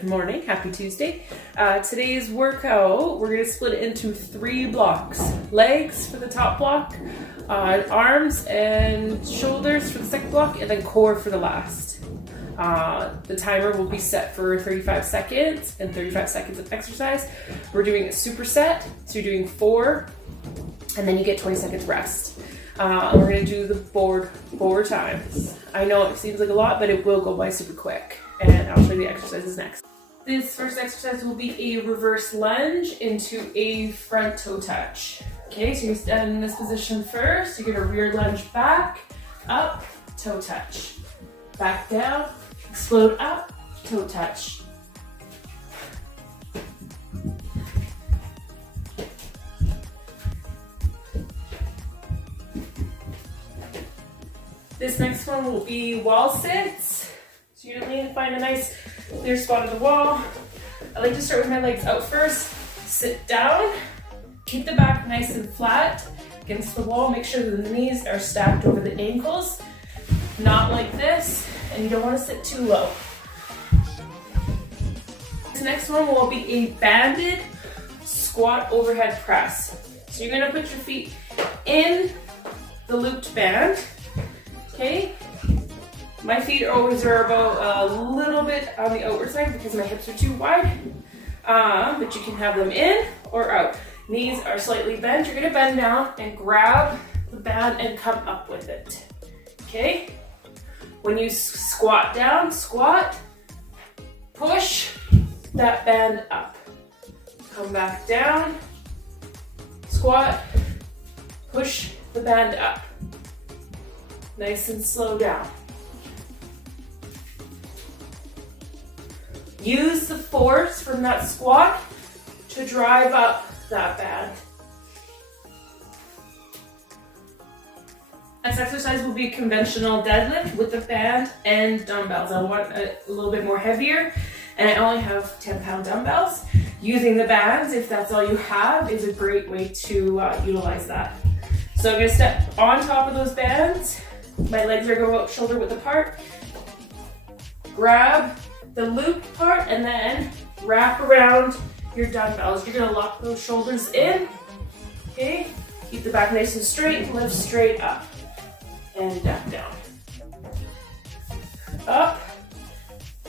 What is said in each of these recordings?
Good morning, happy Tuesday. Today's workout, we're going to split it into 3 blocks. Legs for the top block, arms and shoulders for the second block, and then core for the last. The timer will be set for 35 seconds and 35 seconds of exercise. We're doing a superset, so you're doing 4 and then you get 20 seconds rest. We're going to do the board 4 times. I know it seems like a lot, but it will go by super quick. And I'll show you the exercises next. This first exercise will be a reverse lunge into a front toe touch. Okay, so you stand in this position first. You're gonna rear lunge back, up, toe touch. Back down, explode up, toe touch. This next one will be wall sits. So you're gonna need to find a nice clear spot on the wall. I like to start with my legs out first. Sit down, keep the back nice and flat against the wall. Make sure that the knees are stacked over the ankles, not like this, and you don't wanna sit too low. This next one will be a banded squat overhead press. So you're gonna put your feet in the looped band, okay? My feet always are about a little bit on the outward side because my hips are too wide, but you can have them in or out. Knees are slightly bent. You're gonna bend down and grab the band and come up with it, okay? When you squat down, squat, push that band up. Come back down, squat, push the band up. Nice and slow down. Use the force from that squat to drive up that band. Next exercise will be a conventional deadlift with the band and dumbbells. I want a little bit more heavier, and I only have 10-pound dumbbells. Using the bands, if that's all you have, is a great way to utilize that. So I'm gonna step on top of those bands. My legs are going out shoulder width apart. Grab the loop part and then wrap around your dumbbells. You're gonna lock those shoulders in, okay? Keep the back nice and straight, lift straight up and back down. Up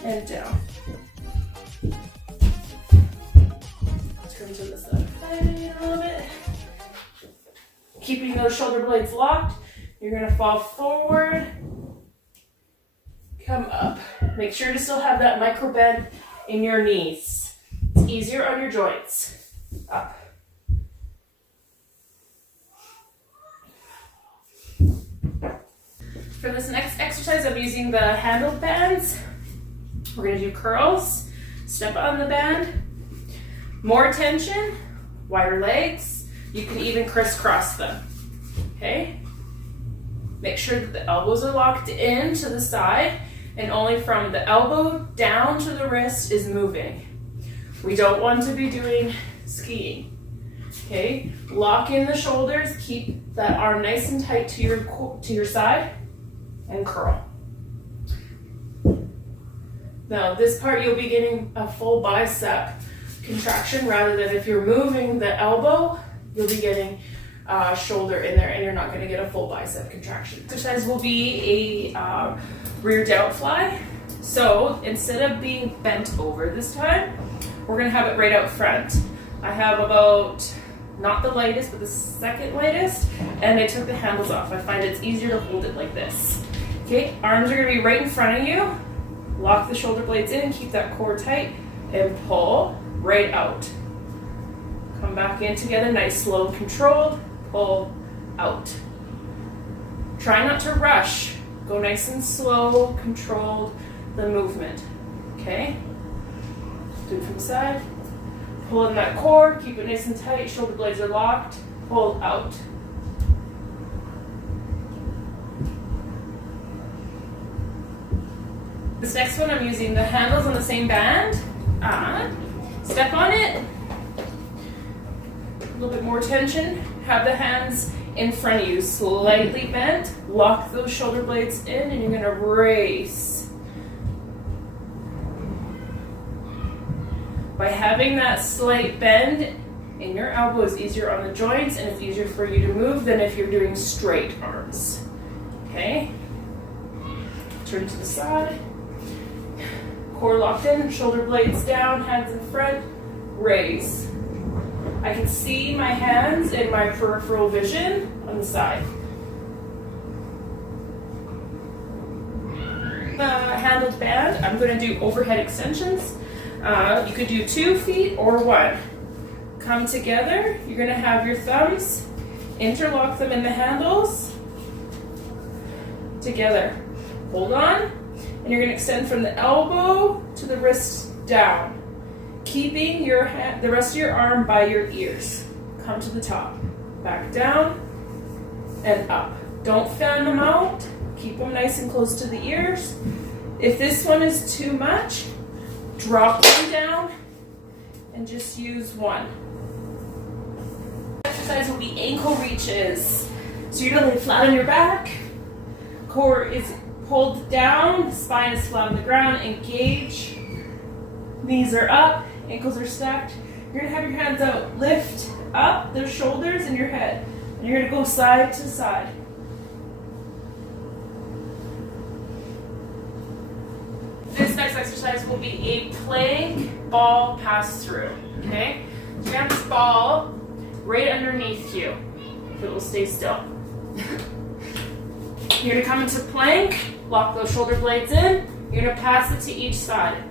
and down. Turn to the side a little bit. Keeping those shoulder blades locked, you're gonna fall forward, come up. Make sure to still have that micro bend in your knees. It's easier on your joints. Up. For this next exercise, I'm using the handled bands. We're gonna do curls. Step on the band. More tension, wider legs. You can even crisscross them, okay? Make sure that the elbows are locked in to the side, and only from the elbow down to the wrist is moving. We don't want to be doing skiing, okay? Lock in the shoulders, keep that arm nice and tight to your side, and curl. Now this part you'll be getting a full bicep contraction rather than if you're moving the elbow, you'll be getting shoulder in there and you're not going to get a full bicep contraction. Exercise will be a rear Delt Fly. So instead of being bent over this time, we're going to have it right out front. I have about, not the lightest, but the second lightest, and I took the handles off. I find it's easier to hold it like this. Okay, arms are going to be right in front of you. Lock the shoulder blades in, keep that core tight, and pull right out. Come back in together, nice, slow, controlled. Pull out. Try not to rush. Go nice and slow, controlled the movement. Okay? Do it from the side. Pull in that core, keep it nice and tight, shoulder blades are locked. Pull out. This next one, I'm using the handles on the same band. Step on it. A little bit more tension. Have the hands in front of you, slightly bent. Lock those shoulder blades in, and you're gonna race. By having that slight bend in your elbow is easier on the joints and it's easier for you to move than if you're doing straight arms. Okay? Turn to the side. Core locked in, shoulder blades down, hands in front, raise. I can see my hands in my peripheral vision on the side. Handled band, I'm going to do overhead extensions. You could do 2 feet or 1. Come together, you're going to have your thumbs, interlock them in the handles, together. Hold on, and you're going to extend from the elbow to the wrist down, keeping your hand, the rest of your arm by your ears. Come to the top, back down, and up. Don't fan them out, keep them nice and close to the ears. If this one is too much, drop one down and just use one. Exercise will be ankle reaches. So you're gonna lay flat on your back, core is pulled down, spine is flat on the ground, engage, knees are up, ankles are stacked. You're gonna have your hands out, lift up the shoulders and your head, and you're gonna go side to side. This next exercise will be a plank ball pass through, okay? So you have this ball right underneath you, if it will stay still. You're gonna come into plank, lock those shoulder blades in, you're gonna pass it to each side.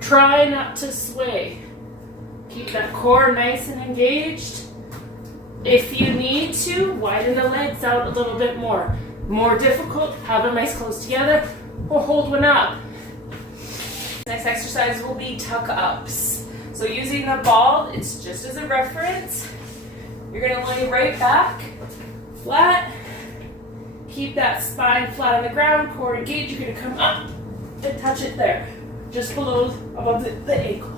Try not to sway. Keep that core nice and engaged. If you need to, widen the legs out a little bit more. More difficult, have them nice close together, or hold one up. Next exercise will be tuck ups. So using the ball, it's just as a reference. You're gonna lay right back, flat. Keep that spine flat on the ground, core engaged. You're gonna come up and touch it there, just below, above the ankle.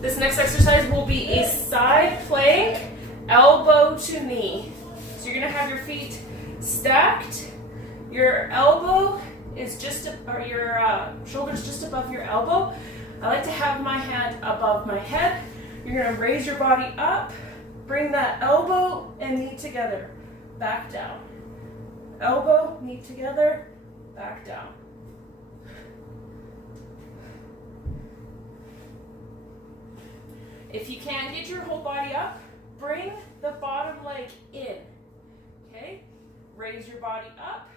This next exercise will be a side plank, elbow to knee. So you're gonna have your feet stacked. Your elbow is or your shoulder's just above your elbow. I like to have my hand above my head. You're gonna raise your body up, bring that elbow and knee together, back down. Elbow, knee together, back down. If you can't get your whole body up, bring the bottom leg in, okay? Raise your body up,